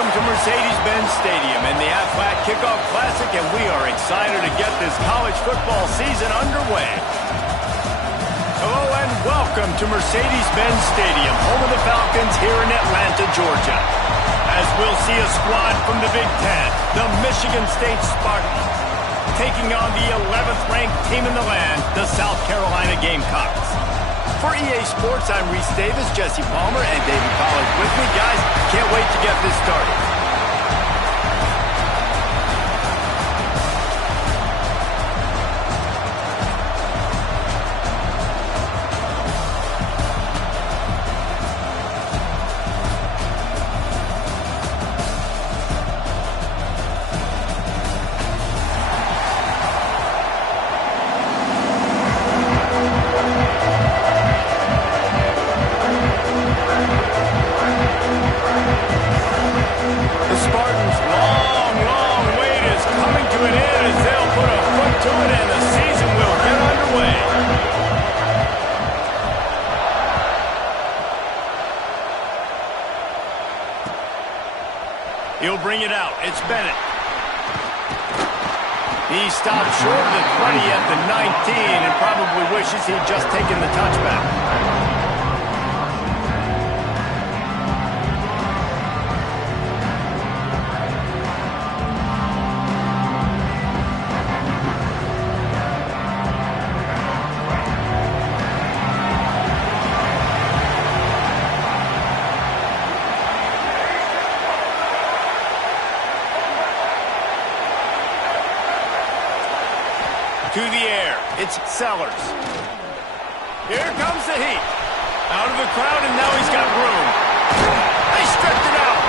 welcome to Mercedes-Benz Stadium and the Aflac Kickoff Classic, and we are excited to get this college football season underway. Hello and welcome to Mercedes-Benz Stadium, home of the Falcons here in Atlanta, Georgia. As we'll see a squad from the Big Ten, the Michigan State Spartans, taking on the 11th ranked team in the land, the South Carolina Gamecocks. For EA Sports, I'm Reese Davis, Jesse Palmer, and David Collins with me. Guys, can't wait to get this started. He'll bring it out. It's Bennett. He stopped short of the 20 at the 19 and probably wishes he'd just taken the touchback. To the air, it's Sellers. Here comes the heat. Out of the crowd, and now he's got room. They stripped it out.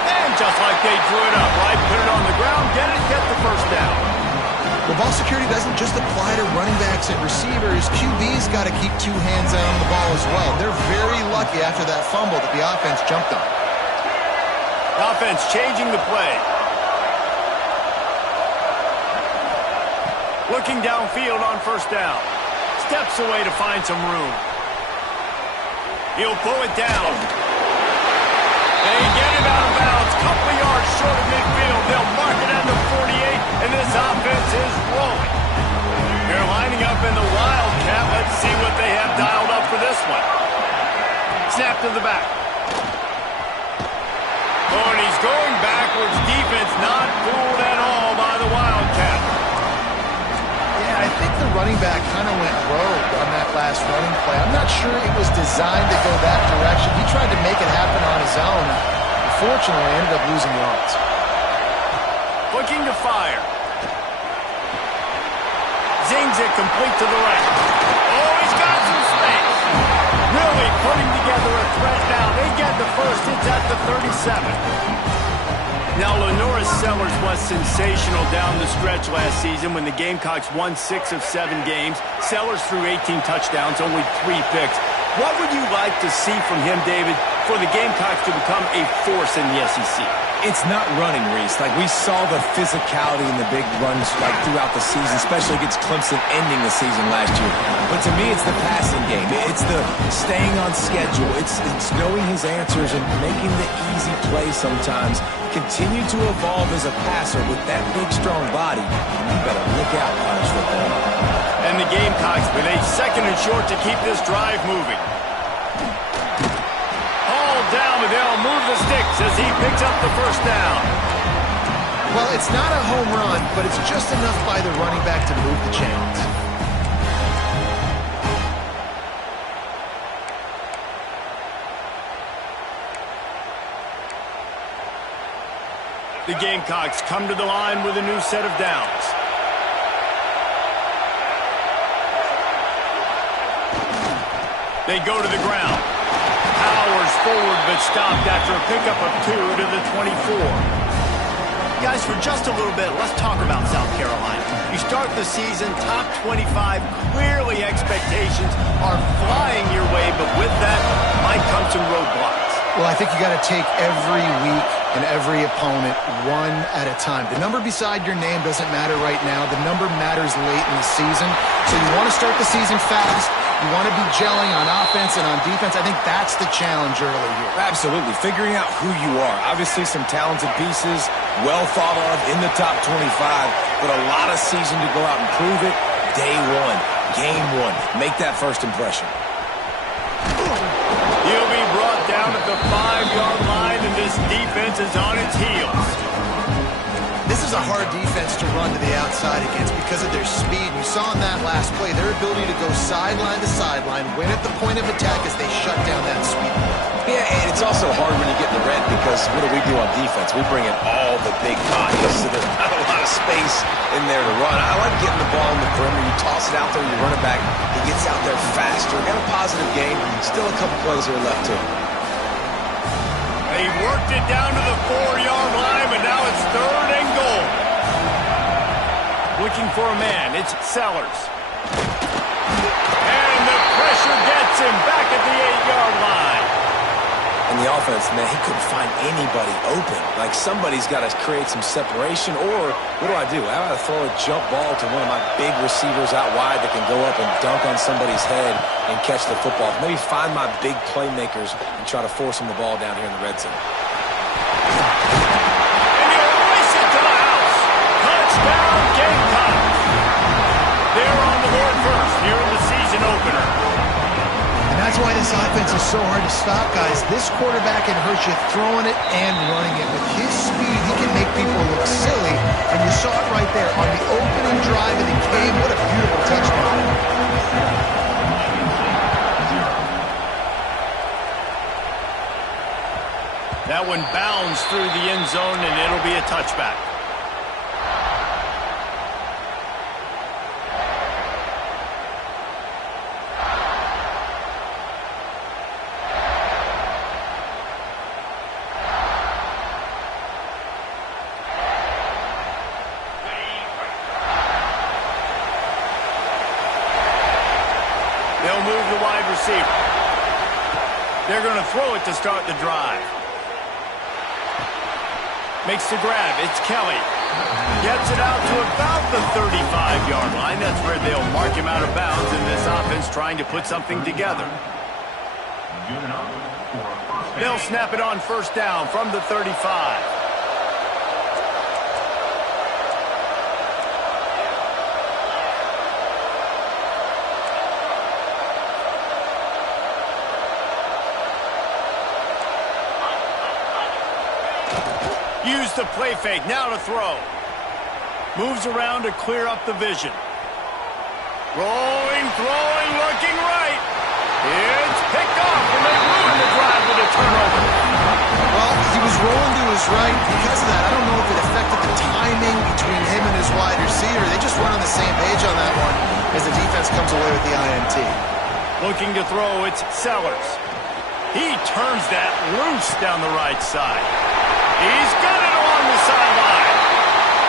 And just like they drew it up, right? Put it on the ground, get the first down. Well, ball security doesn't just apply to running backs and receivers. QB's got to keep two hands on the ball as well. They're very lucky after that fumble that the offense jumped on. Offense changing the play. Looking downfield on first down. Steps away to find some room. He'll pull it down. They get it out of bounds. Couple of yards short of midfield. They'll mark it at the 48, and this offense is rolling. They're lining up in the Wildcat. Let's see what they have dialed up for this one. Snap to the back. Oh, and he's going backwards. Defense not fooled at all by the Wildcat. I think the running back kind of went rogue on that last running play. I'm not sure it was designed to go that direction. He tried to make it happen on his own. Unfortunately, ended up losing yards. Looking to fire. Zings it complete to the right. Oh, he's got some space. Really putting together a threat now. They get the first. It's at the 37. Now, Lenoris Sellers was sensational down the stretch last season when the Gamecocks won 6 of 7 games. Sellers threw 18 touchdowns, only 3 picks. What would you like to see from him, David, for the Gamecocks to become a force in the SEC? It's not running, Reese. Like, we saw the physicality in the big runs like throughout the season, especially against Clemson ending the season last year. But to me, it's the passing game. It's the staying on schedule. It's knowing his answers and making the easy play sometimes. Continue to evolve as a passer with that big, strong body. You better look out, college football. And the Gamecocks with a second and short to keep this drive moving. Down, but they'll move the sticks as he picks up the first down. Well, it's not a home run, but it's just enough by the running back to move the chains. The Gamecocks come to the line with a new set of downs. They go to the ground. Powers forward, but stopped after a pickup of 2 to the 24. Guys, for just a little bit, let's talk about South Carolina. You start the season top 25. Clearly, expectations are flying your way, but with that might come some roadblocks. Well, I think you got to take every week and every opponent one at a time. The number beside your name doesn't matter right now. The number matters late in the season. So you want to start the season fast. You want to be gelling on offense and on defense. I think that's the challenge early here. Absolutely. Figuring out who you are. Obviously some talented pieces, well thought of in the top 25, but a lot of season to go out and prove it. Day one, game one. Make that first impression. He'll be brought down at the 5-yard line, and this defense is on its heels. This is a hard defense to run to the outside against because of their speed. You saw in that last play their ability to go sideline to sideline, win at the point of attack as they shut down that speed. Yeah, and it's also hard when you get in the red because what do on defense? We bring in all the big bodies, so there's not a lot of space in there to run. I like getting the ball in the perimeter. You toss it out there, you run it back. He gets out there faster. Got a positive game. Still a couple plays here left too. They worked it down to the 4-yard line, but now it's 3rd and goal. Looking for a man. It's Sellers. And the pressure gets him back at the 8-yard line. And the offense, man, he couldn't find anybody open. Like, somebody's got to create some separation, or what do? I got to throw a jump ball to one of my big receivers out wide that can go up and dunk on somebody's head and catch the football. Maybe find my big playmakers and try to force them the ball down here in the red zone. And he'll race it to the house. Touchdown, Gamecocks. They're on the board first here in the season opener. And that's why this offense is so hard to stop, guys. This quarterback can hurt you throwing it and running it. With his speed, he can make people look silly. And you saw it right there on the opening drive of the game. What a beautiful touchdown. That one bounds through the end zone, and it'll be a touchback. They'll move the wide receiver. They're going to throw it to start the drive. Makes the grab. It's Kelly. Gets it out to about the 35-yard line. That's where they'll mark him out of bounds, and this offense trying to put something together. They'll snap it on first down from the 35. Use the play fake, now to throw. Moves around to clear up the vision. Rolling, throwing, looking right. It's picked off, and they ruin the drive with a turnover. Well, he was rolling to his right. Because of that, I don't know if it affected the timing between him and his wide receiver. They just weren't on the same page on that one as the defense comes away with the INT. Looking to throw, it's Sellers. He turns that loose down the right side. He's got it along the sideline.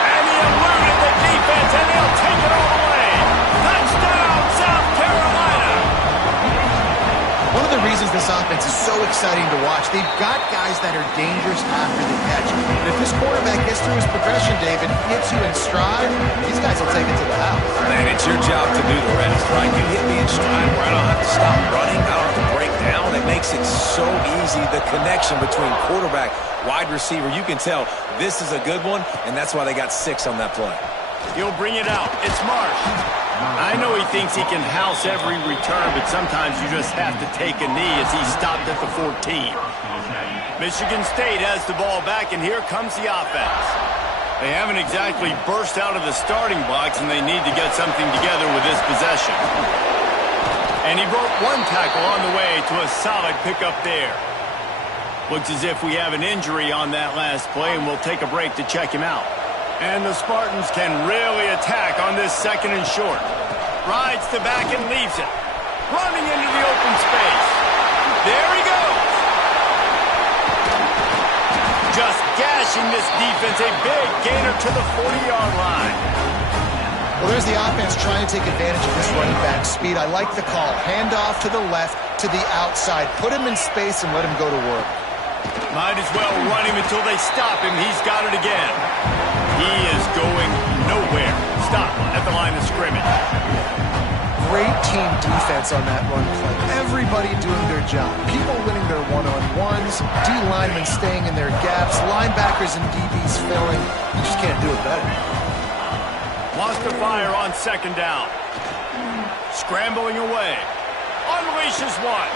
And he eluded the defense, and they'll take it all the way. Touchdown, South Carolina. One of the reasons this offense is so exciting to watch, they've got guys that are dangerous after the catch. But if this quarterback gets through his progression, David, hits you in stride, these guys will take it to the house. Man, it's your job to do the rest, right? You hit me in stride where I don't have to stop running. I don't have to break down. It makes it so easy. The connection between quarterback, wide receiver, you can tell this is a good one, and that's why they got 6 on that play. He'll bring it out. It's Marsh. I know he thinks he can house every return, but sometimes you just have to take a knee as he stopped at the 14. Michigan State has the ball back, and here comes the offense. They haven't exactly burst out of the starting blocks, and they need to get something together with this possession. And he broke one tackle on the way to a solid pickup there. Looks as if we have an injury on that last play, and we'll take a break to check him out. And the Spartans can really attack on this 2nd and short. Rides the back and leaves it. Running into the open space. There he goes. Just gashing this defense. A big gainer to the 40-yard line. Well, there's the offense trying to take advantage of this running back speed. I like the call. Hand off to the left, to the outside. Put him in space and let him go to work. Might as well run him until they stop him. He's got it again. He is going nowhere. Stop at the line of scrimmage. great team defense on that run play. Everybody doing their job. People winning their one-on-ones, D linemen staying in their gaps, linebackers and DBs filling. You just can't do it better. Wants to fire on second down. Scrambling away. Unleashes one.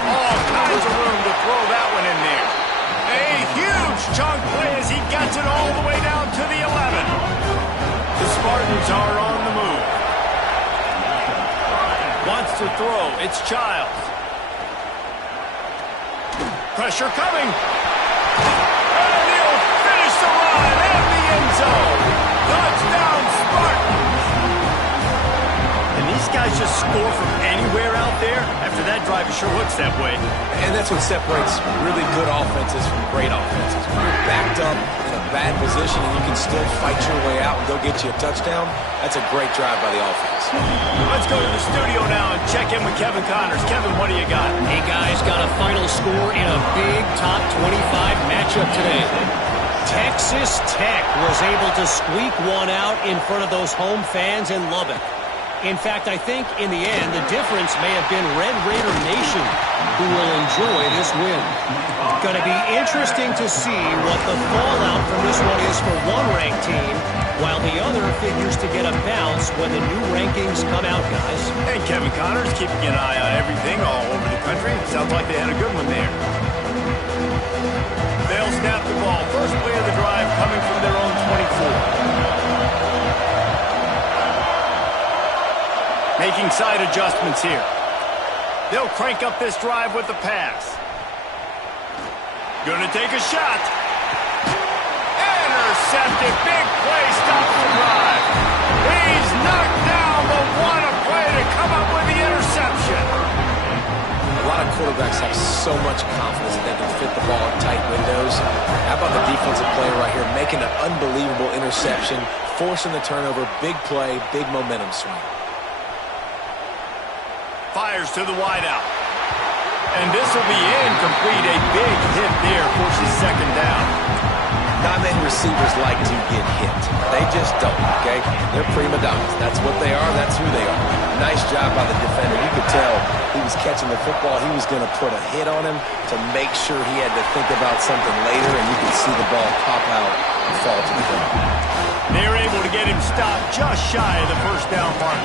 All kinds of room to throw that one in there. A huge chunk play as he gets it all the way down to the 11. The Spartans are on the move. Wants to throw. It's Childs. Pressure coming. And he'll finish the run in the end zone. Touchdown, Spartans. And these guys just score from anywhere out there. After that drive, it sure looks that way. And that's what separates really good offenses from great offenses. When you're backed up in a bad position and you can still fight your way out and go get you a touchdown, that's a great drive by the offense. Let's go to the studio now and check in with Kevin Connors. Kevin, what do you got? Hey, guys, got a final score in a big top 25 matchup today. Texas Tech was able to squeak one out in front of those home fans in Lubbock. In fact, I think in the end, the difference may have been Red Raider Nation who will enjoy this win. Going to be interesting to see what the fallout from this one is for one ranked team, while the other figures to get a bounce when the new rankings come out, guys. And Kevin Connors keeping an eye on everything all over the country. Sounds like they had a good one there. They'll snap the ball. First play of the drive coming from their own 24. Making side adjustments here. They'll crank up this drive with the pass. Gonna take a shot. Intercepted. Big play. Stops the drive. He's knocked down, but what a play to come up with the interception. A lot of quarterbacks have so much confidence that they can fit the ball in tight windows. How about the defensive player right here making an unbelievable interception, forcing the turnover, big play, big momentum swing. Fires to the wideout. And this will be incomplete. A big hit there forces second down. Not many receivers like to get hit. They just don't, okay? They're prima donnas. That's what they are. That's who they are. Nice job by the defender. You could tell he was catching the football. He was going to put a hit on him to make sure he had to think about something later, and you could see the ball pop out and fall to the ground. They're able to get him stopped just shy of the first down mark.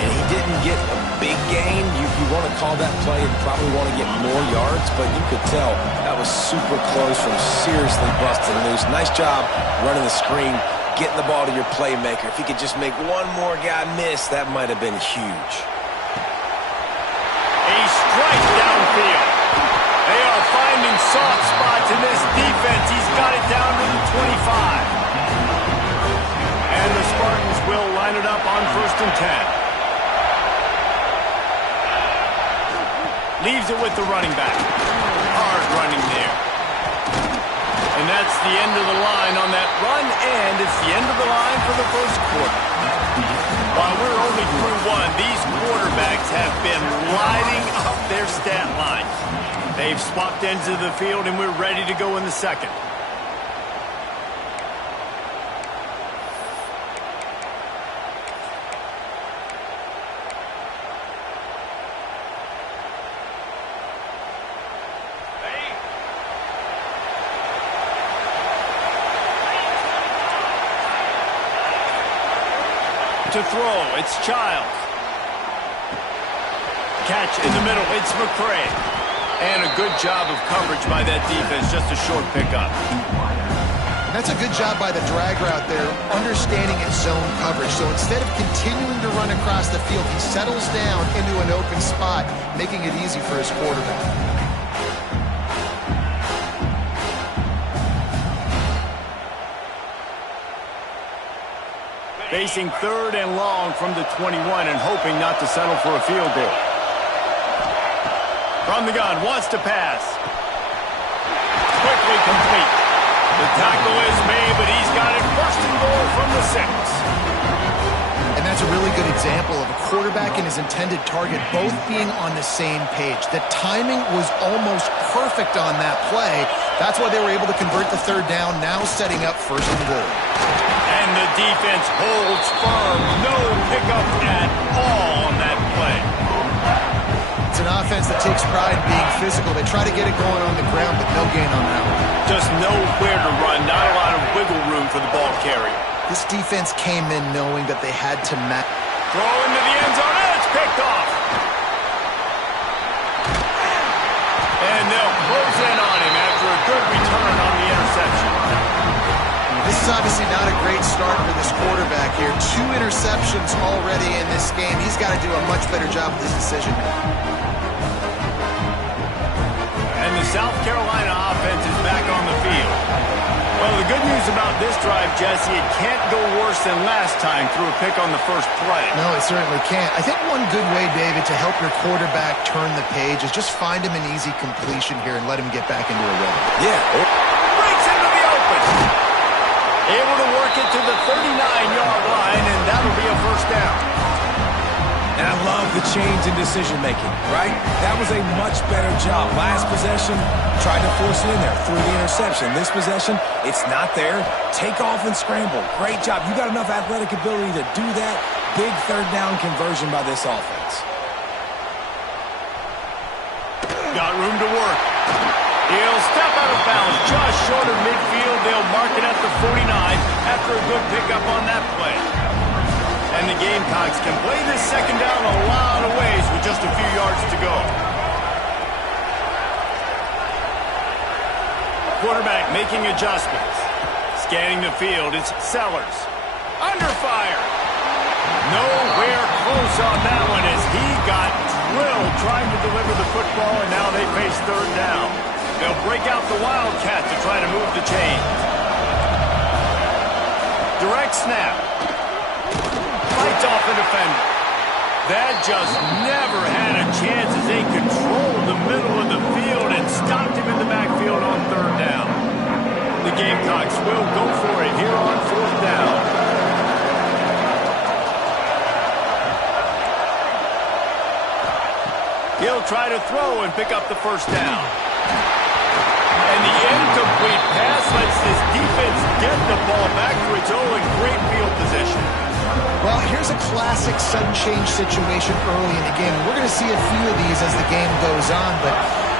And he didn't get a big gain. You want to call that play and probably want to get more yards, but you could tell that was super close from seriously busting loose. Nice job running the screen, getting the ball to your playmaker. If he could just make one more guy miss, that might have been huge. A strike downfield. They are finding soft spots in this defense. He's got it down to the 25. And the Spartans will line it up on 1st and 10. Leaves it with the running back. Hard running there. And that's the end of the line on that run, and it's the end of the line for the first quarter. While we're only through one, these quarterbacks have been lighting up their stat line. They've swapped ends of the field, and we're ready to go in the second. To throw, it's Childs. Catch in the middle, it's McCray. And a good job of coverage by that defense, just a short pickup. And that's a good job by the drag route there, understanding its zone coverage. So instead of continuing to run across the field, he settles down into an open spot, making it easy for his quarterback. Facing 3rd and long from the 21 and hoping not to settle for a field goal. From the gun, wants to pass. Quickly complete. The tackle is made, but he's got it 1st and goal from the 6. And that's a really good example of a quarterback and his intended target both being on the same page. The timing was almost perfect on that play. That's why they were able to convert the 3rd down, now setting up 1st and goal. And the defense holds firm. No pick up at all on that play. It's an offense that takes pride in being physical. They try to get it going on the ground, but no gain on that one. Just nowhere to run, not a lot of wiggle room for the ball carrier. This defense came in knowing that they had to match. Throw into the end zone, and it's picked off. And they'll close in on him after a good return on the interception. This is obviously not a great start for this quarterback here. 2 interceptions already in this game. He's got to do a much better job with his decision. And the South Carolina offense is back on the field. Well, the good news about this drive, Jesse, it can't go worse than last time through a pick on the first play. No, it certainly can't. I think one good way, David, to help your quarterback turn the page is just find him an easy completion here and let him get back into a rhythm. Yeah. Breaks into the open. Able to work it to the 39-yard line, and that'll be a first down. And I love the change in decision-making, right? That was a much better job. Last possession, tried to force it in there, threw the interception. This possession, it's not there. Take off and scramble. Great job. You got enough athletic ability to do that. Big third down conversion by this offense. Got room to work. He'll step out of bounds just short of midfield. They'll mark it at the 49 after a good pickup on that play. And the Gamecocks can play this second down a lot of ways with just a few yards to go. Quarterback making adjustments. Scanning the field, it's Sellers. Under fire. Nowhere close on that one as he got drilled trying to deliver the football, and now they face third down. They'll break out the Wildcat to try to move the chain. Direct snap. Fights off the defender. That just never had a chance as they controlled the middle of the field and stopped him in the backfield on third down. The Gamecocks will go for it here on fourth down. He'll try to throw and pick up the first down. And the incomplete pass lets this defense get the ball back to its own in great field position. Well, here's a classic sudden change situation early in the game. We're going to see a few of these as the game goes on, but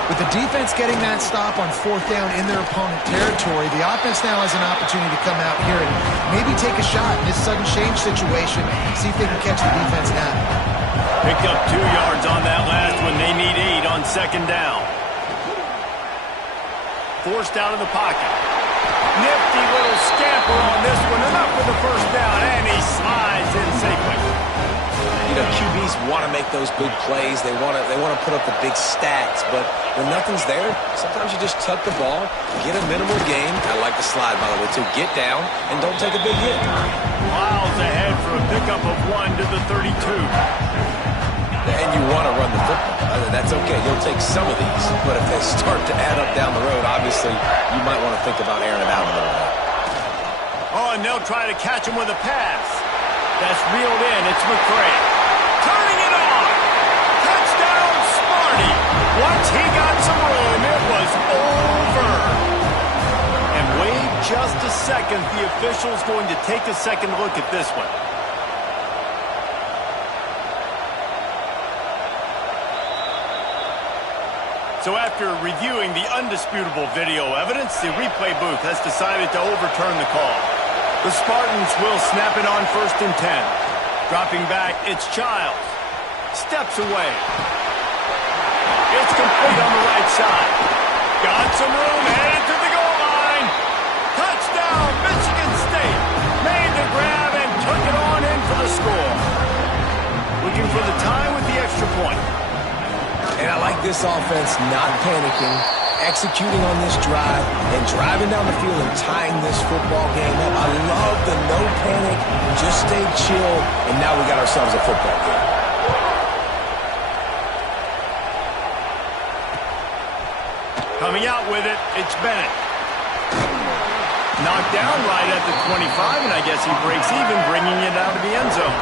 with the defense getting that stop on fourth down in their opponent territory, the offense now has an opportunity to come out here and maybe take a shot in this sudden change situation, see if they can catch the defense now. Picked up 2 yards on that last one. They need 8 on second down. Forced out of the pocket. Nifty little scamper on this one. Enough for the first down, and he slides in safely. You know, QBs want to make those big plays. They want to put up the big stats, but when nothing's there, sometimes you just tuck the ball, get a minimal gain. I like the slide, by the way, too. Get down and don't take a big hit. Miles ahead for a pickup of 1 to the 32. And you want to run the football. That's okay. You'll take some of these. But if they start to add up down the road, obviously, you might want to think about airing it out a little bit. Oh, and they'll try to catch him with a pass. That's reeled in. It's McCray. Turning it on. Touchdown, Smarty. Once he got some room, it was over. And wait just a second. The official's going to take a second look at this one. So after reviewing the undisputable video evidence, the replay booth has decided to overturn the call. The Spartans will snap it on 1st and 10. Dropping back, it's Childs. Steps away. It's complete on the right side. Got some room, headed to the goal line. Touchdown, Michigan State. Made the grab and took it on in for the score. Looking for the tie with the extra point. And I like this offense not panicking, executing on this drive, and driving down the field and tying this football game up. I love the no panic, just stay chill, and now we got ourselves a football game. Coming out with it, it's Bennett. Knocked down right at the 25, and I guess he breaks even, bringing it out of the end zone.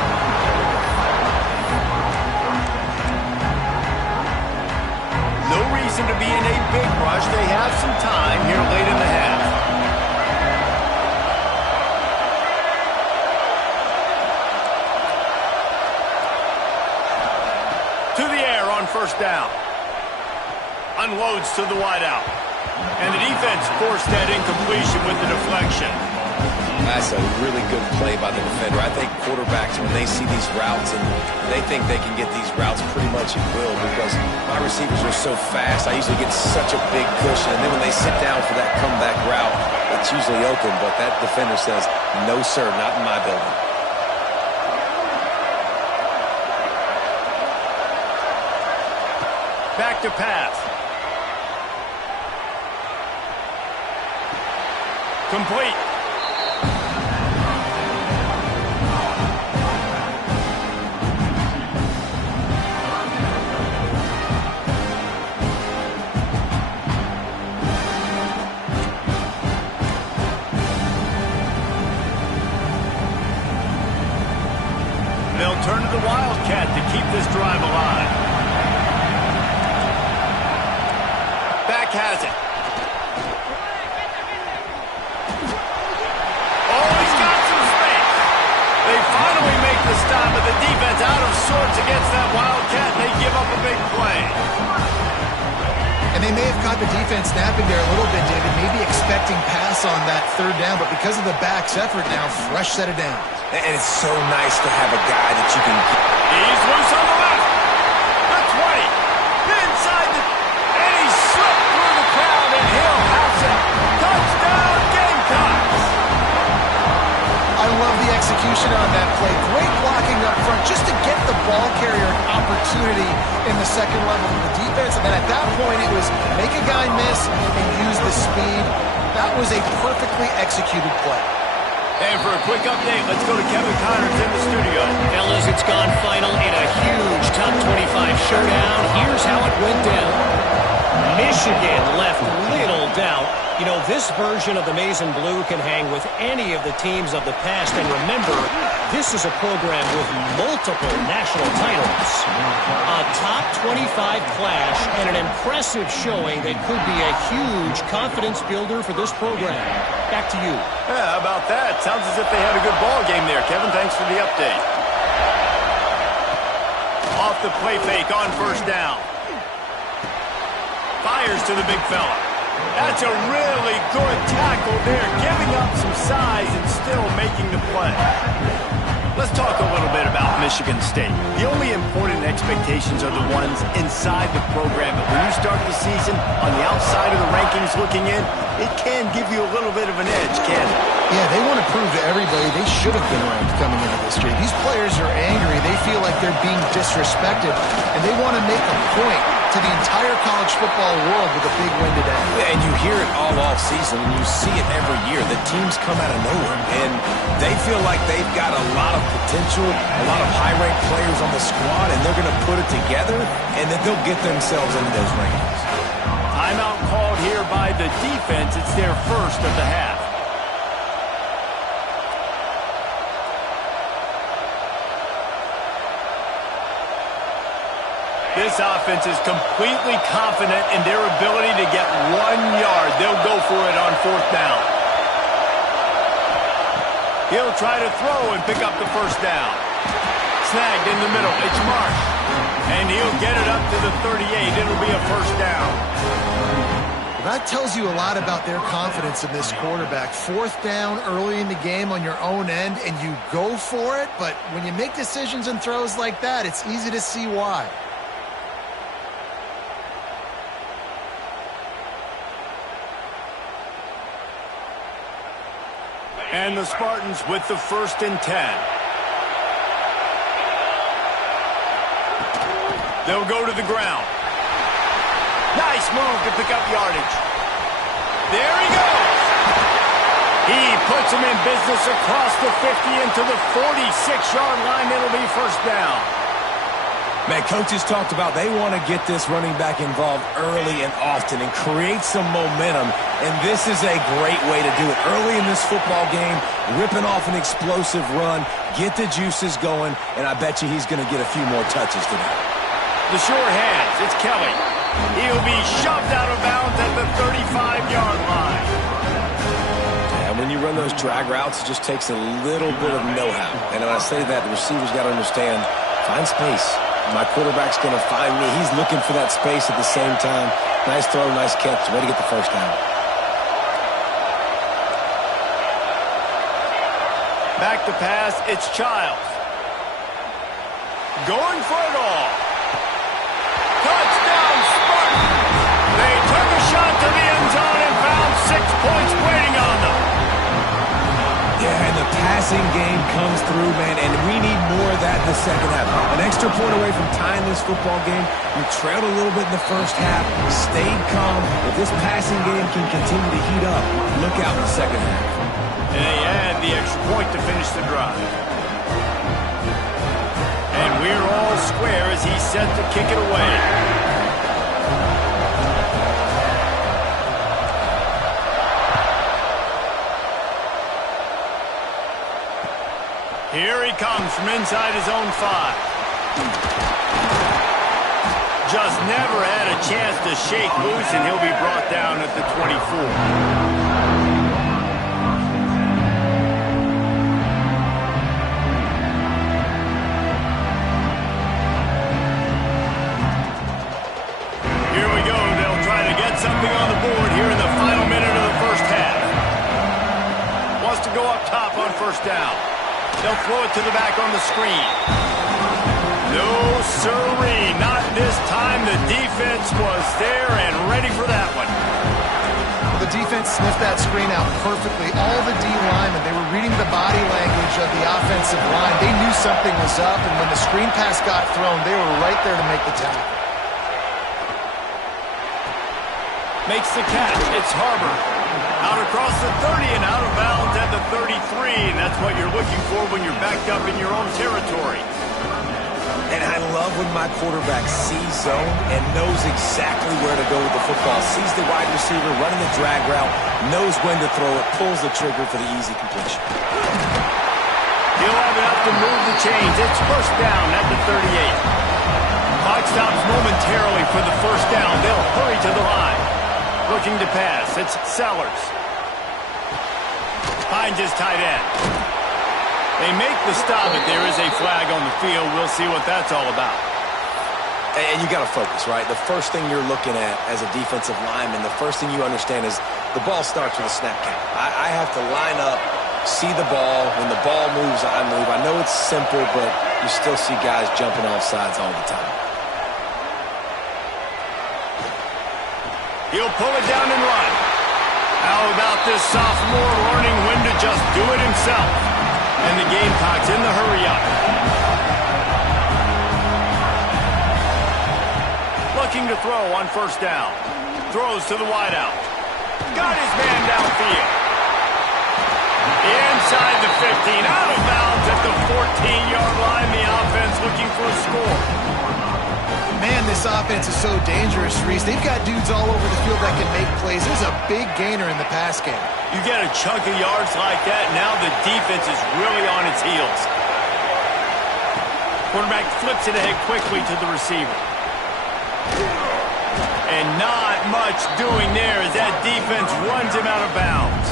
No reason to be in a big rush. They have some time here late in the half. to the air on first down. Unloads to the wideout. And the defense forced that incompletion with the deflection. That's a really good play by the defender. I think quarterbacks, when they see these routes and they think they can get these routes pretty much at will because my receivers are so fast, I usually get such a big cushion. And then when they sit down for that comeback route, it's usually open. But that defender says, no, sir, not in my building. Back to pass. Complete. They'll turn to the Wildcat to keep this drive alive. Back has it. Oh, he's got some space. They finally make the stop, but the defense out of sorts against that Wildcat, and they give up a big play. And they may have caught the defense snapping there a little bit, David, maybe expecting pass on that third down, but because of the back's effort now, fresh set of downs. And it's so nice to have a guy that you can get. He's loose on the left. The 20. Inside the... And he slipped through the crowd, and he'll house it. Touchdown, Gamecocks. I love the execution on that play. Great blocking up front just to get the ball carrier an opportunity in the second level of the defense. And then at that point, it was make a guy miss and use the speed. That was a perfectly executed play. And for a quick update, let's go to Kevin Connors in the studio. Fellas, it's gone final in a huge top 25 showdown. Here's how it went down. Michigan left little doubt. You know, this version of the Maize and Blue can hang with any of the teams of the past. And remember, this is a program with multiple national titles. A top 25 clash and an impressive showing that could be a huge confidence builder for this program. Back to you. Yeah, how about that? Sounds as if they had a good ball game there, Kevin. Thanks for the update. Off the play fake on first down. Fires to the big fella. That's a really good tackle there, giving up some size and still making the play. Let's talk a little bit about Michigan State. The only important expectations are the ones inside the program. But when you start the season on the outside of the rankings looking in, it can give you a little bit of an edge, can't it? Yeah, they want to prove to everybody they should have been ranked coming into this year. These players are angry. They feel like they're being disrespected, and they want to make a point to the entire college football world with a big win today. Yeah, and you hear it all season, and you see it every year. The teams come out of nowhere, and they feel like they've got a lot of potential, a lot of high-ranked players on the squad, and they're going to put it together, and then they'll get themselves into those rankings. Timeout called here by the defense. It's their first of the half. This offense is completely confident in their ability to get 1 yard. They'll go for it on fourth down. He'll try to throw and pick up the first down. Snagged in the middle. It's Marsh. And he'll get it up to the 38. It'll be a first down. That tells you a lot about their confidence in this quarterback. Fourth down early in the game on your own end, and you go for it. But when you make decisions and throws like that, it's easy to see why. And the Spartans with the 1st and 10. They'll go to the ground. Nice move to pick up yardage. There he goes. He puts him in business across the 50 into the 46-yard line. It'll be first down. Man, coaches talked about they want to get this running back involved early and often and create some momentum, and this is a great way to do it. Early in this football game, ripping off an explosive run, get the juices going, and I bet you he's going to get a few more touches today. The sure hands, it's Kelly. He'll be shoved out of bounds at the 35-yard line. And when you run those drag routes, it just takes a little bit of know-how. And when I say that, the receivers got to understand, find space. My quarterback's going to find me. He's looking for that space at the same time. Nice throw, nice catch. Way to get the first down. Back to pass, it's Childs. Going for it all. Touchdown, Spartan! They took a shot to the end zone and found 6 points waiting on them. Yeah, and the passing game comes through, man, and we need more of that in the second half. An extra point away from tying this football game. We trailed a little bit in the first half, stayed calm. If this passing game can continue to heat up, look out in the second half. And they add the extra point to finish the drive. And we're all square as he's set to kick it away. Here he comes from inside his own 5. Just never had a chance to shake loose, and he'll be brought down at the 24. Something on the board here in the final minute of the first half. Wants to go up top on first down. They'll throw it to the back on the screen. No sirree, not this time. The defense was there and ready for that one. Well, the defense sniffed that screen out perfectly. All the D linemen, they were reading the body language of the offensive line. They knew something was up, and when the screen pass got thrown, they were right there to make the tackle. Makes the catch. It's Harbor. Out across the 30 and out of bounds at the 33. And that's what you're looking for when you're backed up in your own territory. And I love when my quarterback sees zone and knows exactly where to go with the football. Sees the wide receiver running the drag route, knows when to throw it, pulls the trigger for the easy completion. He'll have enough to move the chains. It's first down at the 38. Clock stops momentarily for the first down. They'll hurry to the line. Looking to pass. It's Sellers. Finds his tight end. They make the stop, but there is a flag on the field. We'll see what that's all about. And you got to focus, right? The first thing you're looking at as a defensive lineman, the first thing you understand is the ball starts with a snap count. I have to line up, see the ball. When the ball moves, I move. I know it's simple, but you still see guys jumping off sides all the time. He'll pull it down and run. How about this sophomore learning when to just do it himself? And the Gamecocks in the hurry-up. Looking to throw on first down. Throws to the wideout. Got his man downfield. Inside the 15. Out of bounds at the 14-yard line. The offense looking for a score. Man, this offense is so dangerous, Reese. They've got dudes all over the field that can make plays. There's a big gainer in the pass game. You get a chunk of yards like that, now the defense is really on its heels. Quarterback flips it ahead quickly to the receiver. And not much doing there as that defense runs him out of bounds.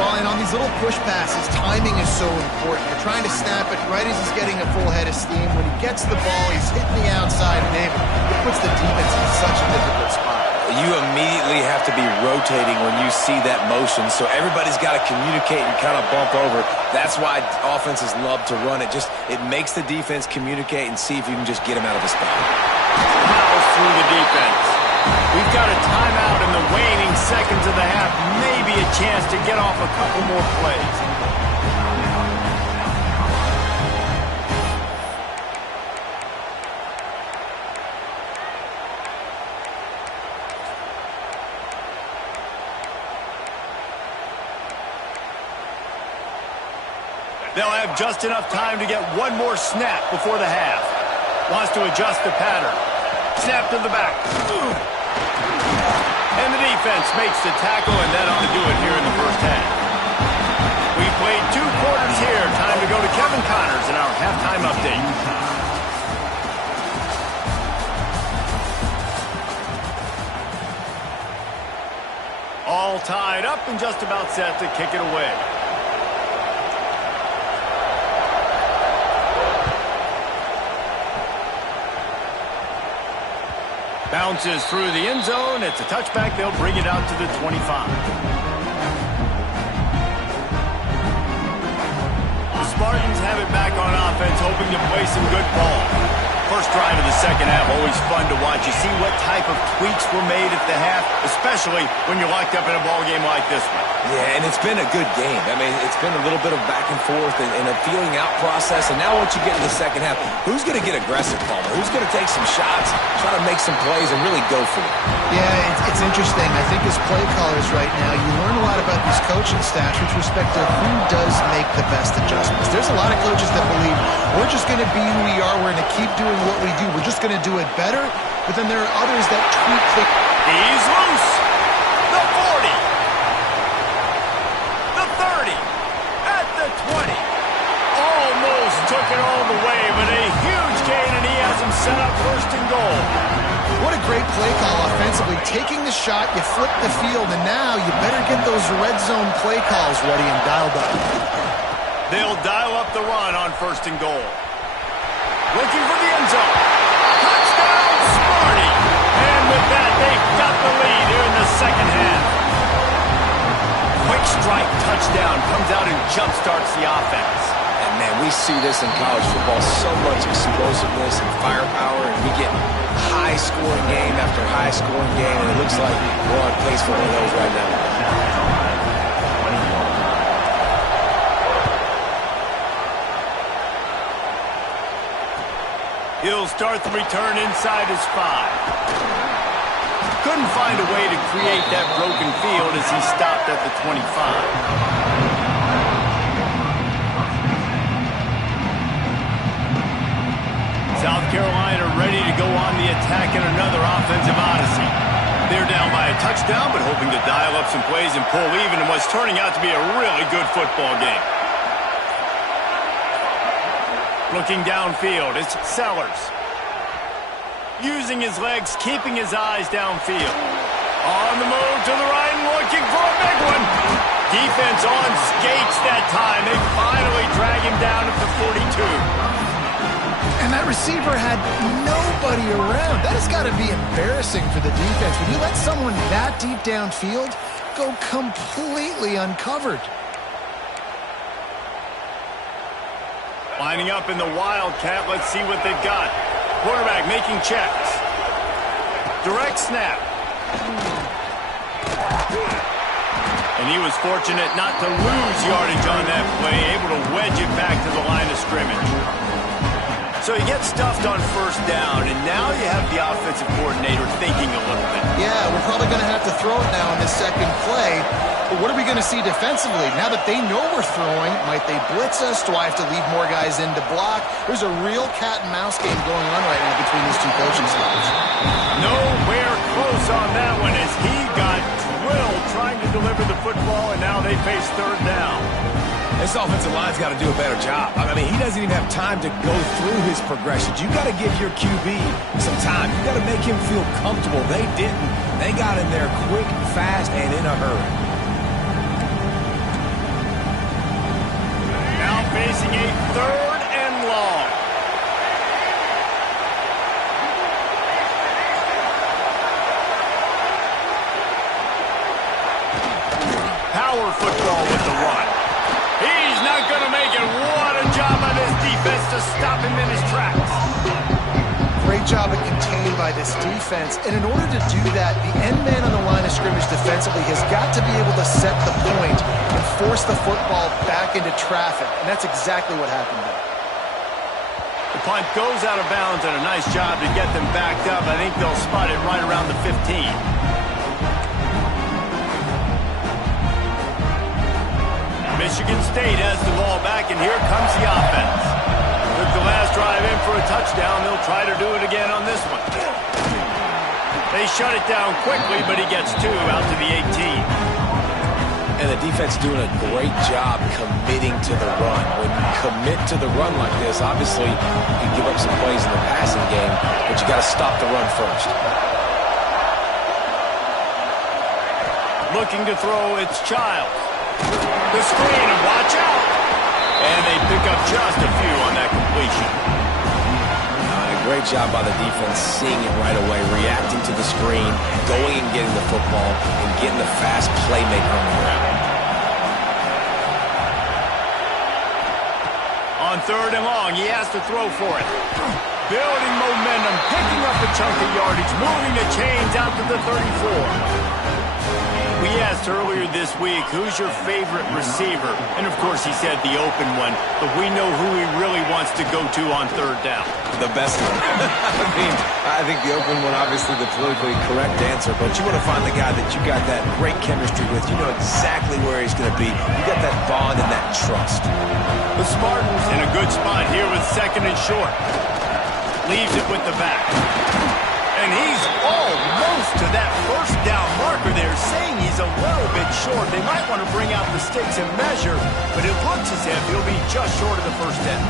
Well, and on these little push passes, timing is so important. You're trying to snap it right as he's getting a full head of steam. When he gets the ball, he's hitting the outside, and it puts the defense in such a difficult spot. You immediately have to be rotating when you see that motion, so everybody's got to communicate and kind of bump over. That's why offenses love to run it. It makes the defense communicate and see if you can just get him out of his spot. Fouls through the defense. We've got a timeout in the waning seconds of the half. Maybe a chance to get off a couple more plays. They'll have just enough time to get one more snap before the half. Wants to adjust the pattern. Snap to the back. And the defense makes the tackle, and that ought to do it here in the first half. We played 2 quarters here. Time to go to Kevin Connors in our halftime update. All tied up and just about set to kick it away. Bounces through the end zone. It's a touchback. They'll bring it out to the 25. The Spartans have it back on offense, hoping to play some good ball. First drive of the second half, always fun to watch. You see what type of tweaks were made at the half, especially when you're locked up in a ball game like this one. Yeah, and it's been a good game. I mean, it's been a little bit of back and forth and a feeling out process. And now once you get in the second half, who's going to get aggressive, Palmer? Who's going to take some shots, try to make some plays, and really go for it? Yeah, it's interesting. I think as play callers right now, you learn a lot about these coaching staffs with respect to who does make the best adjustments. There's a lot of coaches that believe we're just going to be who we are. We're going to keep doing what we do. We're just going to do it better. But then there are others that tweak the... He's loose. The 40. The 30. At the 20. Almost took it all the way, but a huge gain, and he has him set up first and goal. What a great play call offensively. Taking the shot, you flip the field, and now you better get those red zone play calls ready and dialed up. They'll dial up the run on first and goal. Looking for the end zone. Touchdown, Sparty! And with that, they've got the lead here in the second half. Quick strike touchdown comes out and jumpstarts the offense. And, man, we see this in college football, so much explosiveness and firepower, and we get high-scoring game after high-scoring game, and it looks like we're on pace for one of those right now. He'll start the return inside his 5. Couldn't find a way to create that broken field as he stopped at the 25. South Carolina ready to go on the attack in another offensive odyssey. They're down by a touchdown, but hoping to dial up some plays and pull even in what's turning out to be a really good football game. Looking downfield, it's Sellers. Using his legs, keeping his eyes downfield. On the move to the right and looking for a big one. Defense on skates that time. They finally drag him down at the 42. And that receiver had nobody around. That has got to be embarrassing for the defense. When you let someone that deep downfield go completely uncovered. Lining up in the Wildcat. Let's see what they've got. Quarterback making checks. Direct snap. And he was fortunate not to lose yardage on that play, able to wedge it back to the line of scrimmage. So he gets stuffed on first down, and now you have the offensive coordinator thinking a little bit. Yeah, we're probably going to have to throw it now in this second play. But what are we going to see defensively? Now that they know we're throwing, might they blitz us? Do I have to leave more guys in to block? There's a real cat and mouse game going on right now between these two coaching staffs. Nowhere close on that one as he got drilled trying to deliver the football, and now they face third down. This offensive line's got to do a better job. I mean, he doesn't even have time to go through his progressions. You got to give your QB some time. You got to make him feel comfortable. They didn't. They got in there quick, fast, and in a hurry. Now facing a third and long. Power football with the run. He's not going to make it. What a job by this defense to stop him in his tracks. Great job at contained by this defense. And in order to do that, the end man on the line of scrimmage defensively has got to be able to set the point and force the football back into traffic. And that's exactly what happened there. The punt goes out of bounds, and a nice job to get them backed up. I think they'll spot it right around the 15. Michigan State has the ball back, and here comes the offense. Took the last drive in for a touchdown. They'll try to do it again on this one. They shut it down quickly, but he gets 2 out to the 18. And the defense doing a great job committing to the run. When you commit to the run like this, obviously you can give up some plays in the passing game, but you got to stop the run first. Looking to throw, it's Childs. The screen, and watch out. And they pick up just a few on that completion. Great great job by the defense, seeing it right away, reacting to the screen, going and getting the football, and getting the fast playmaker on the ground. On 3rd and long, he has to throw for it. Building momentum, picking up a chunk of yardage, moving the chains out to the 34. We asked earlier this week, who's your favorite receiver? And, of course, he said the open one, but we know who he really wants to go to on 3rd down. The best one. I think the open one, obviously the politically correct answer, but you want to find the guy that you got that great chemistry with. You know exactly where he's going to be. You got that bond and that trust. The Spartans in a good spot here with 2nd and short. Leaves it with the back. And he's almost to that 1st down marker there, saying he's a little bit short. They might want to bring out the sticks and measure, but it looks as if he'll be just short of the 1st down.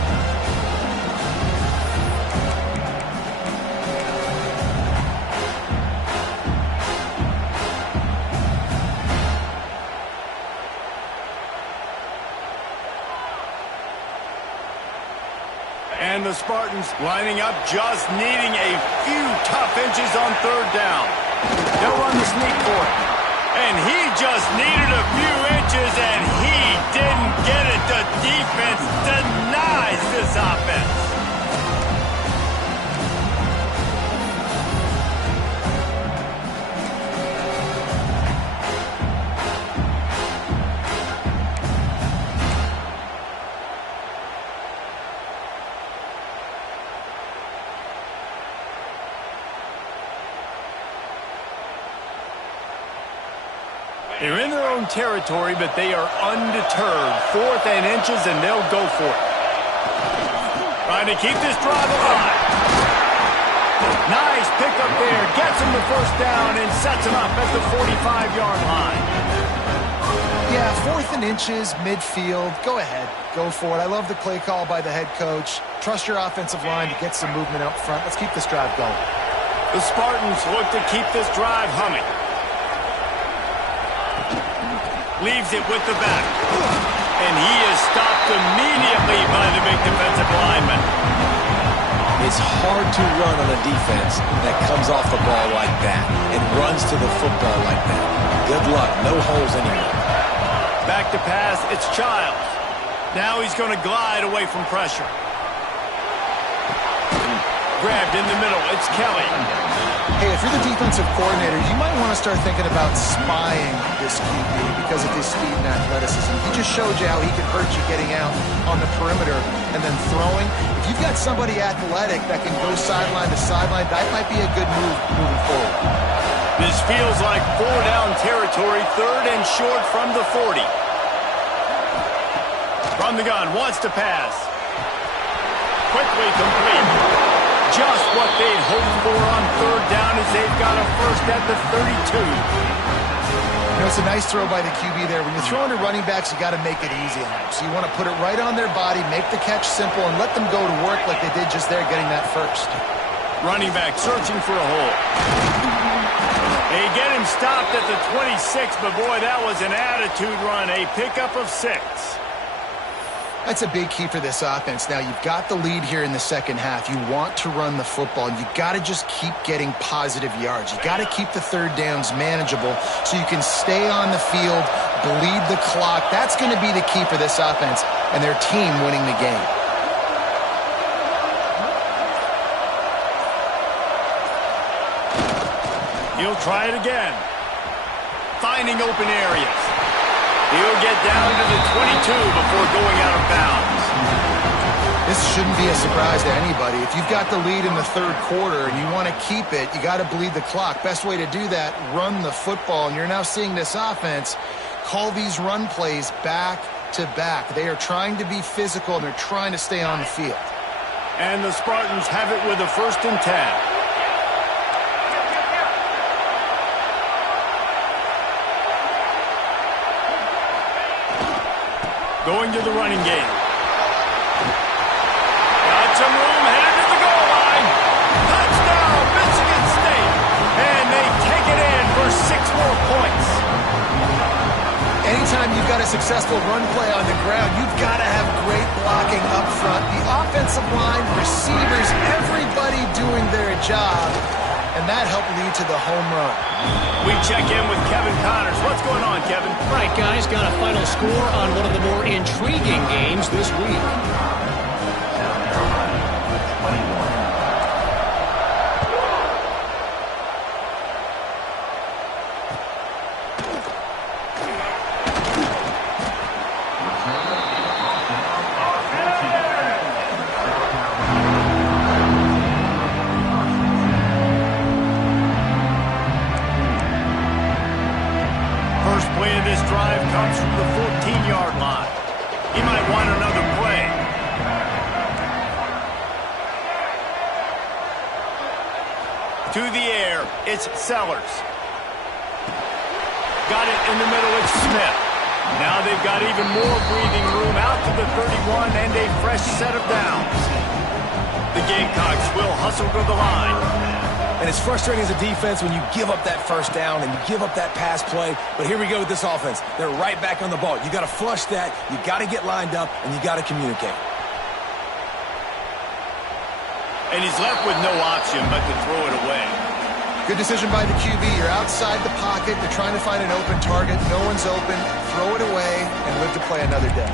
And the Spartans lining up, just needing a few tough inches on 3rd down. They'll run the sneak for it. And he just needed a few inches, and he didn't get it. The defense denies this offense. They're in their own territory, but they are undeterred. 4th and inches, and they'll go for it. Trying to keep this drive alive. Nice pickup there. Gets him the 1st down and sets him up at the 45-yard line. Yeah, 4th and inches, midfield. Go ahead. Go for it. I love the play call by the head coach. Trust your offensive line to get some movement up front. Let's keep this drive going. The Spartans look to keep this drive humming. Leaves it with the back. And he is stopped immediately by the big defensive lineman. It's hard to run on a defense that comes off the ball like that and runs to the football like that. Good luck. No holes anywhere. Back to pass. It's Childs. Now he's going to glide away from pressure. Grabbed in the middle. It's Kelly. Hey, if you're the defensive coordinator, you might want to start thinking about spying this QB because of his speed and athleticism. He just showed you how he could hurt you getting out on the perimeter and then throwing. If you've got somebody athletic that can go sideline to sideline, that might be a good move moving forward. This feels like 4-down territory, 3rd and short from the 40. From the gun, wants to pass. Quickly complete. Just what they'd hoped for on 3rd down as they've got a 1st at the 32. You know, it's a nice throw by the QB there. When you're throwing to running backs, you got to make it easy on them. So you want to put it right on their body, make the catch simple, and let them go to work like they did just there getting that 1st. Running back searching for a hole. They get him stopped at the 26, but boy, that was an attitude run. A pickup of 6. That's a big key for this offense. Now, you've got the lead here in the 2nd half. You want to run the football, and you got to just keep getting positive yards. You got to keep the 3rd downs manageable so you can stay on the field, bleed the clock. That's going to be the key for this offense and their team winning the game. He'll try it again. Finding open areas. He'll get down to the 22 before going out of bounds. This shouldn't be a surprise to anybody. If you've got the lead in the 3rd quarter and you want to keep it, you got to bleed the clock. Best way to do that, run the football. And you're now seeing this offense call these run plays back to back. They are trying to be physical, and they're trying to stay on the field. And the Spartans have it with a 1st and 10. Going to the running game. Got some room, headed to the goal line. Touchdown, Michigan State. And they take it in for 6 more points. Anytime you've got a successful run play on the ground, you've got to have great blocking up front. The offensive line, receivers, everybody doing their job. And that helped lead to the home run. We check in with Kevin Connors. What's going on, Kevin? Right, guys, got a final score on one of the more intriguing games this week. Comes from the 14-yard line. He might want another play. To the air, it's Sellers. Got it in the middle, it's Smith. Now they've got even more breathing room out to the 31 and a fresh set of downs. The Gamecocks will hustle to the line. And it's frustrating as a defense when you give up that first down and you give up that pass play. But here we go with this offense. They're right back on the ball. You got to flush that. You got to get lined up, and you got to communicate. And he's left with no option but to throw it away. Good decision by the QB. You're outside the pocket. They're trying to find an open target. No one's open. Throw it away and live to play another day.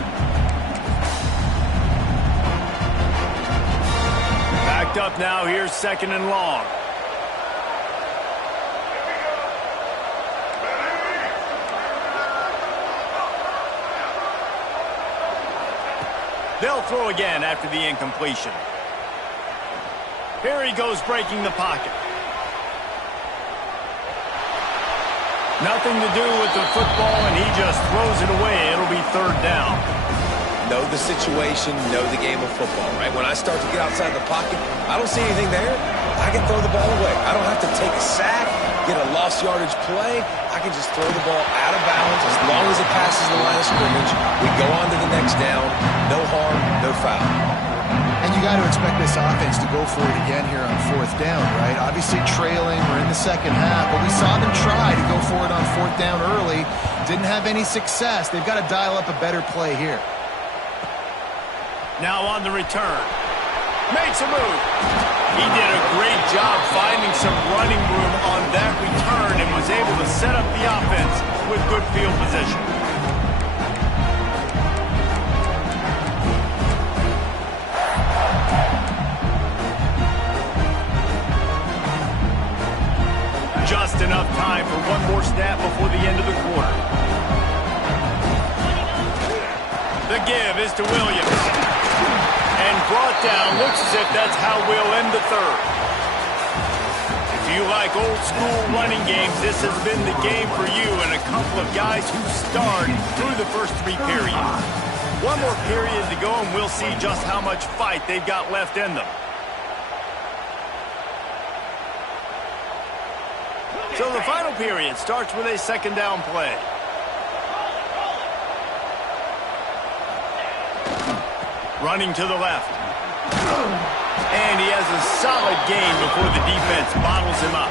Backed up now. Here's 2nd and long. They'll throw again after the incompletion. Here he goes breaking the pocket. Nothing to do with the football, and he just throws it away. It'll be 3rd down. Know the situation, know the game of football, right? When I start to get outside the pocket, I don't see anything there. I can throw the ball away. I don't have to take a sack, get a lost yardage play. I can just throw the ball out of bounds as long as it passes the line of scrimmage. We go on to the next down. No harm, no foul. And you got to expect this offense to go for it again here on 4th down, right? Obviously trailing. We're in the 2nd half, but we saw them try to go for it on 4th down early. Didn't have any success. They've got to dial up a better play here. Now on the return. Makes a move. He did a great job finding some running room on that return and was able to set up the offense with good field position. Just enough time for one more snap before the end of the quarter. The give is to Williams. And brought down. Looks as if that's how we'll end the 3rd. If you like old school running games, this has been the game for you and a couple of guys who starred through the first 3 periods. One more period to go and we'll see just how much fight they've got left in them. So the final period starts with a 2nd down play. Running to the left. And he has a solid gain before the defense bottles him up.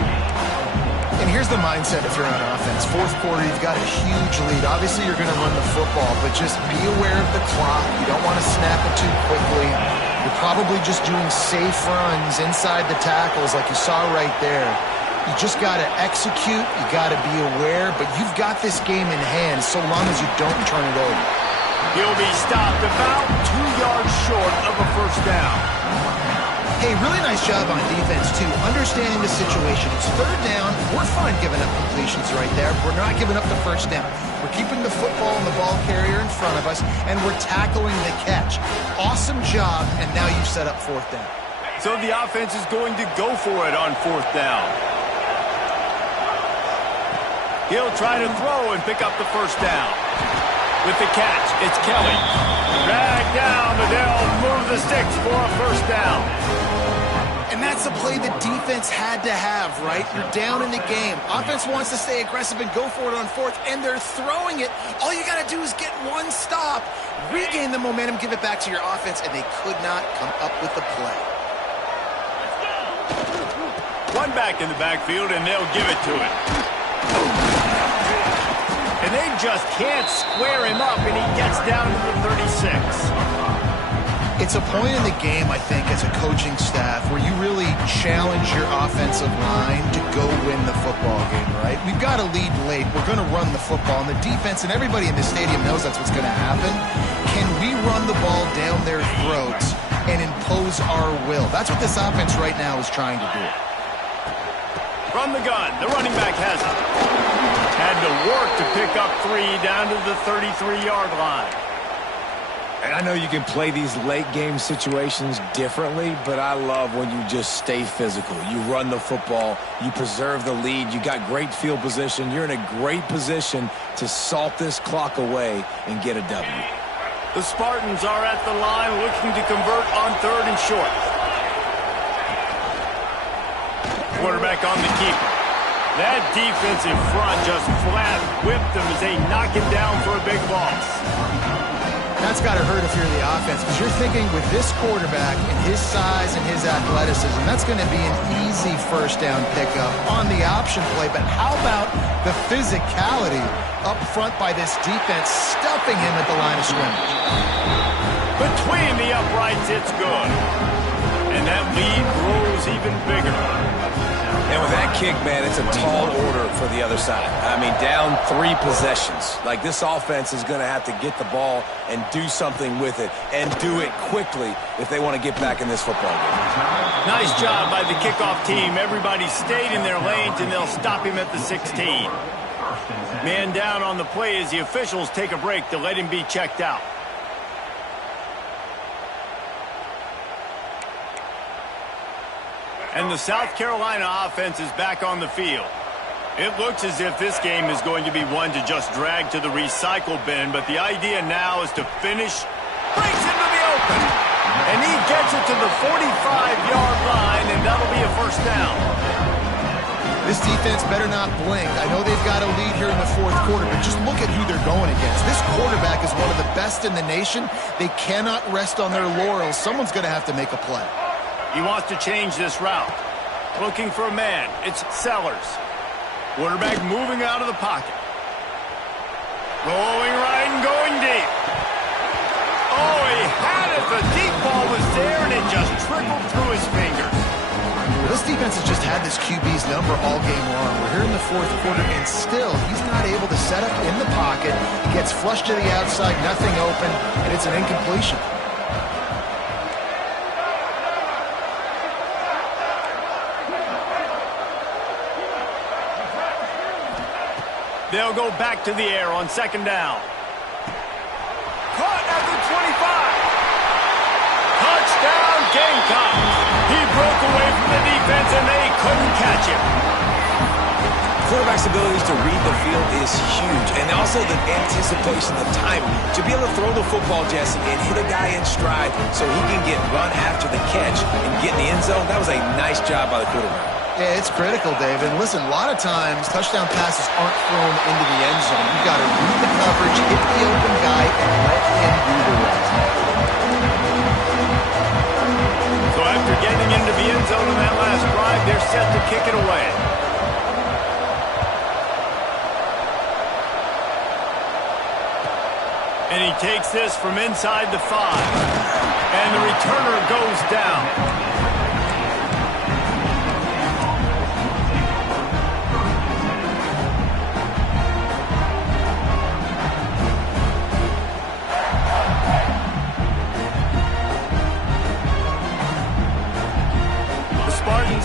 And here's the mindset if you're on offense. 4th quarter, you've got a huge lead. Obviously, you're going to run the football, but just be aware of the clock. You don't want to snap it too quickly. You're probably just doing safe runs inside the tackles like you saw right there. You just got to execute. You got to be aware, but you've got this game in hand so long as you don't turn it over. He'll be stopped about 2 yards short of a 1st down. Hey, really nice job on defense, too. Understanding the situation. It's 3rd down. We're fine giving up completions right there. We're not giving up the 1st down. We're keeping the football and the ball carrier in front of us, and we're tackling the catch. Awesome job, and now you've set up 4th down. So the offense is going to go for it on 4th down. He'll try to throw and pick up the 1st down. With the catch, it's Kelly. Dragged down, but they'll move the sticks for a 1st down. And that's a play the defense had to have, right? You're down in the game. Offense wants to stay aggressive and go for it on 4th, and they're throwing it. All you got to do is get one stop, regain the momentum, give it back to your offense, and they could not come up with the play. One back in the backfield, and they'll give it to him. And they just can't square him up, and he gets down to the 36. It's a point in the game, I think, as a coaching staff where you really challenge your offensive line to go win the football game, right? We've got to lead late. We're going to run the football. And the defense and everybody in the stadium knows that's what's going to happen. Can we run the ball down their throats and impose our will? That's what this offense right now is trying to do. From the gun, the running back has it. Had to work to pick up 3 down to the 33-yard line. And I know you can play these late game situations differently, but I love when you just stay physical. You run the football, you preserve the lead, you got great field position, you're in a great position to salt this clock away and get a W. The Spartans are at the line looking to convert on 3rd and short. Quarterback on the keeper. That defensive front just flat whipped them as they knock him down for a big loss. That's got to hurt if you're the offense, because you're thinking with this quarterback and his size and his athleticism, that's going to be an easy first down pickup on the option play. But how about the physicality up front by this defense, stuffing him at the line of scrimmage? Between the uprights, it's good. And that lead grows even bigger. And with that kick, man, it's a tall order for the other side. I mean, down 3 possessions. Like, this offense is going to have to get the ball and do something with it, and do it quickly if they want to get back in this football game. Nice job by the kickoff team. Everybody stayed in their lanes, and they'll stop him at the 16. Man down on the play as the officials take a break to let him be checked out. And the South Carolina offense is back on the field. It looks as if this game is going to be one to just drag to the recycle bin, but the idea now is to finish. Breaks into the open. And he gets it to the 45-yard line, and that'll be a first down. This defense better not blink. I know they've got a lead here in the 4th quarter, but just look at who they're going against. This quarterback is one of the best in the nation. They cannot rest on their laurels. Someone's going to have to make a play. He wants to change this route. Looking for a man. It's Sellers. Quarterback moving out of the pocket. Going right and going deep. Oh, he had it. The deep ball was there, and it just trickled through his fingers. This defense has just had this QB's number all game long. We're here in the 4th quarter, and still he's not able to set up in the pocket. Gets flushed to the outside, nothing open, and it's an incompletion. They'll go back to the air on 2nd down. Caught at the 25. Touchdown, Gamecocks. He broke away from the defense, and they couldn't catch him. Quarterback's abilities to read the field is huge, and also the anticipation, the timing. To be able to throw the football, Jesse, and hit a guy in stride so he can get run after the catch and get in the end zone, that was a nice job by the quarterback. Yeah, it's critical, David. Listen, a lot of times touchdown passes aren't thrown into the end zone. You've got to read the coverage, hit the open guy, and let him do the rest. So after getting into the end zone in that last drive, they're set to kick it away. And he takes this from inside the 5. And the returner goes down.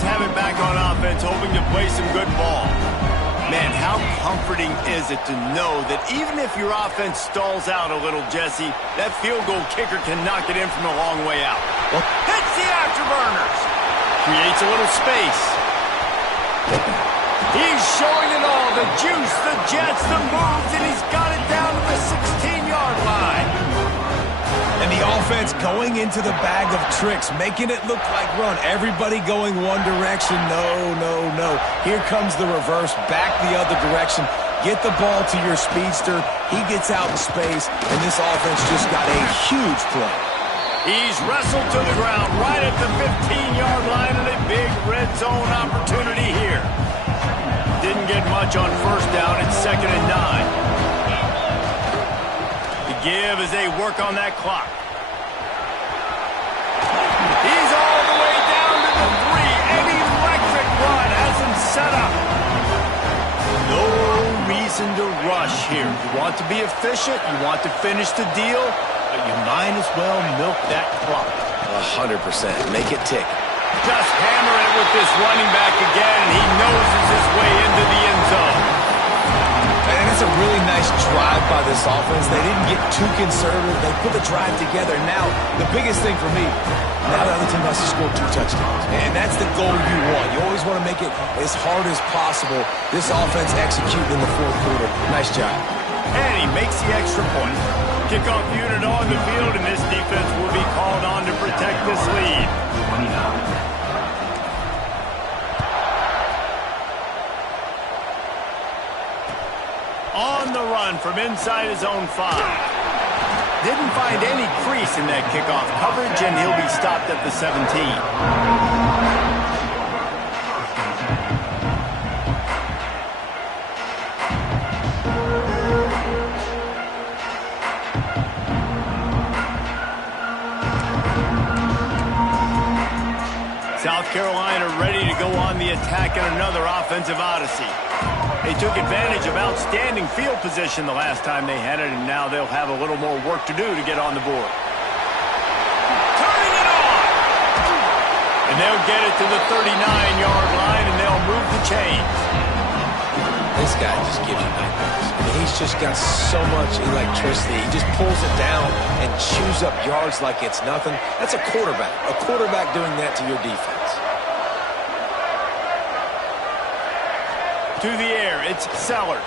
Have it back on offense, hoping to play some good ball. Man, how comforting is it to know that even if your offense stalls out a little, Jesse, that field goal kicker can knock it in from a long way out. Well, hits the afterburners. Creates a little space. He's showing it all. The juice, the jets, the moves, and he's got it down to the 16-yard line. And the offense going into the bag of tricks, making it look like run. Everybody going one direction. No, no, no. Here comes the reverse, back the other direction. Get the ball to your speedster. He gets out in space, and this offense just got a huge play. He's wrestled to the ground right at the 15-yard line, and a big red zone opportunity here. Didn't get much on first down. It's 2nd and 9. Give as they work on that clock. want to be efficient, you want to finish the deal, but you might as well milk that clock. 100%. Make it tick. Just hammer it with this running back again, and he noses his way into the end zone. And it's a really nice drive by this offense. They didn't get too conservative. They put the drive together. Now, the biggest thing for me, now the other team has to score 2 touchdowns. And that's the goal you want. You always want to make it as hard as possible. This offense executed in the fourth quarter. Nice job. And he makes the extra point. Kickoff unit on the field, and this defense will be called on to protect this lead. 29. On the run from inside his own 5. Didn't find any crease in that kickoff coverage, and he'll be stopped at the 17. South Carolina ready to go on the attack in another offensive odyssey. They took advantage of outstanding field position the last time they had it, and now they'll have a little more work to do to get on the board. Turning it on! And they'll get it to the 39-yard line, and they'll move the chains. This guy just gives you nightmares. I mean, he's just got so much electricity. He just pulls it down and chews up yards like it's nothing. That's a quarterback. A quarterback doing that to your defense. To the air, it's Sellers.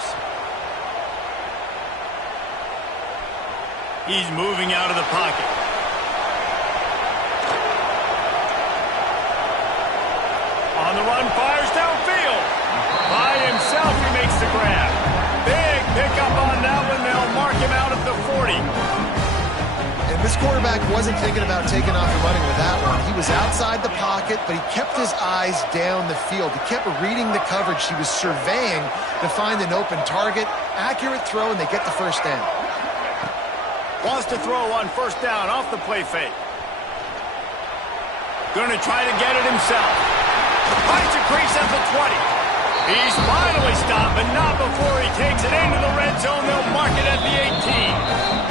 He's moving out of the pocket. On the run, fires downfield. By himself, he makes the grab. Big pickup on that one. They'll mark him out at the 40. And this quarterback wasn't thinking about taking off and running with that one. He was outside the pocket, but he kept his eyes down the field. He kept reading the coverage. He was surveying to find an open target. Accurate throw, and they get the first down. Wants to throw on first down off the play fake. Going to try to get it himself. Finds a crease at the 20. He's finally stopped, but not before he takes it into the red zone. They'll mark it at the 18.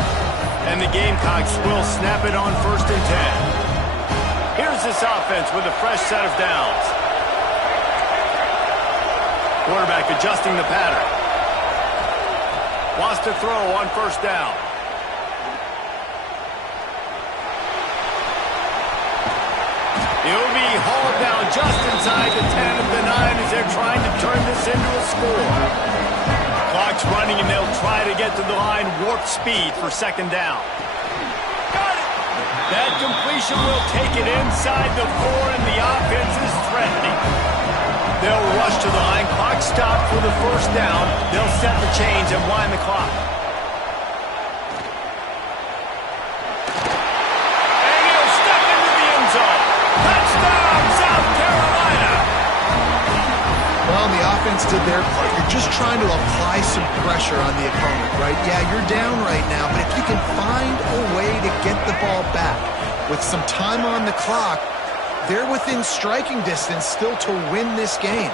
And the Gamecocks will snap it on first and 10. Here's this offense with a fresh set of downs. Quarterback adjusting the pattern. Wants to throw on first down. He'll be hauled down just inside the 10 of the 9 as they're trying to turn this into a score. Clock's running, and they'll try to get to the line warp speed for second down. Got it! That completion will take it inside the 4, and the offense is threatening. They'll rush to the line. Clock stopped for the first down. They'll set the chains and wind the clock. And he'll step into the end zone. Touchdown, South Carolina! Well, the offense did their part. You're just trying to apply some pressure on the opponent, right? Yeah, you're down right now, but if you can find a way to get the ball back with some time on the clock, they're within striking distance still to win this game.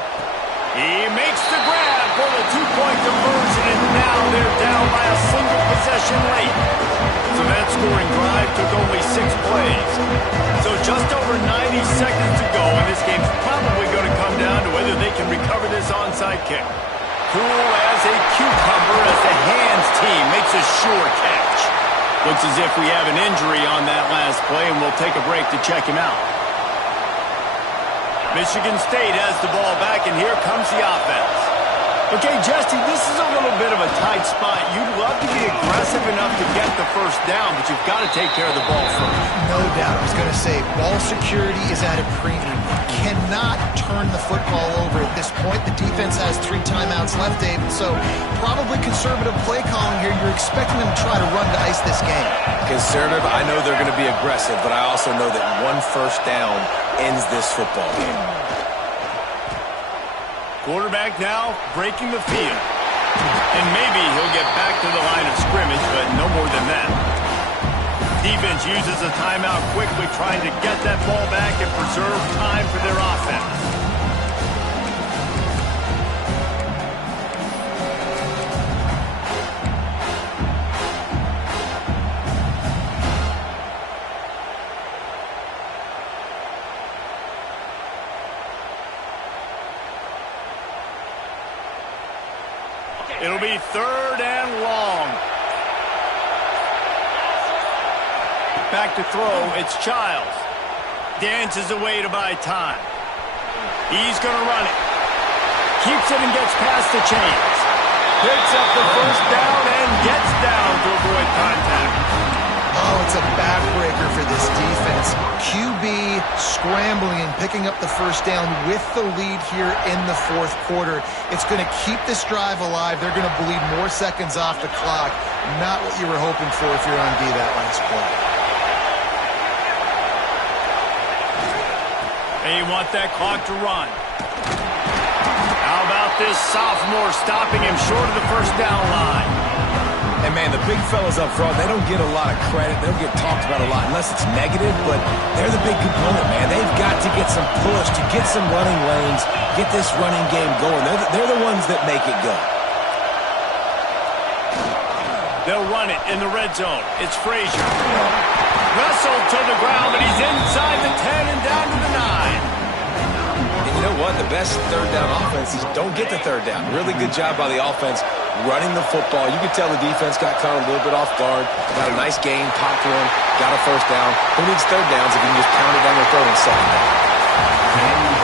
He makes the grab for the 2-point conversion, and now they're down by a single possession late. So that scoring drive took only 6 plays. So just over 90 seconds to go, and this game's probably going to come down to whether they can recover this onside kick. Cool as a cucumber as the hands team makes a sure catch. Looks as if we have an injury on that last play, and we'll take a break to check him out. Michigan State has the ball back, and here comes the offense. Okay, Jesse, this is a little bit of a tight spot. You'd love to be aggressive enough to get the first down, but you've got to take care of the ball first. No doubt. I was going to say, ball security is at a premium. You cannot turn the football over at this point. The defense has 3 timeouts left, Dave, so probably conservative play calling here. You're expecting them to try to run to ice this game. Conservative, I know they're going to be aggressive, but I also know that one first down ends this football game. Quarterback now breaking the field. And maybe he'll get back to the line of scrimmage, but no more than that. Defense uses a timeout quickly, trying to get that ball back and preserve time for their offense. It'll be 3rd and long. Back to throw, it's Childs. Dances away to buy time. He's going to run it. Keeps it and gets past the chains. Picks up the first down and gets down to avoid contact. Oh, it's a backbreaker for this defense. QB scrambling and picking up the first down with the lead here in the 4th quarter. It's going to keep this drive alive. They're going to bleed more seconds off the clock. Not what you were hoping for if you're on D that last play. They want that clock to run. How about this sophomore stopping him short of the first down line? And, man, the big fellas up front, they don't get a lot of credit. They don't get talked about a lot unless it's negative, but they're the big component, man. They've got to get some push, to get some running lanes, get this running game going. They're the ones that make it go. They'll run it in the red zone. It's Frazier. Wrestled to the ground, but he's inside the 10 and down to the 9. And you know what? The best 3rd down offenses don't get the 3rd down. Really good job by the offense running the football. You could tell the defense got caught a little bit off guard. Got a nice game, popped one, got a first down. Who needs 3rd downs if you can just pound it down their throat on 2nd down?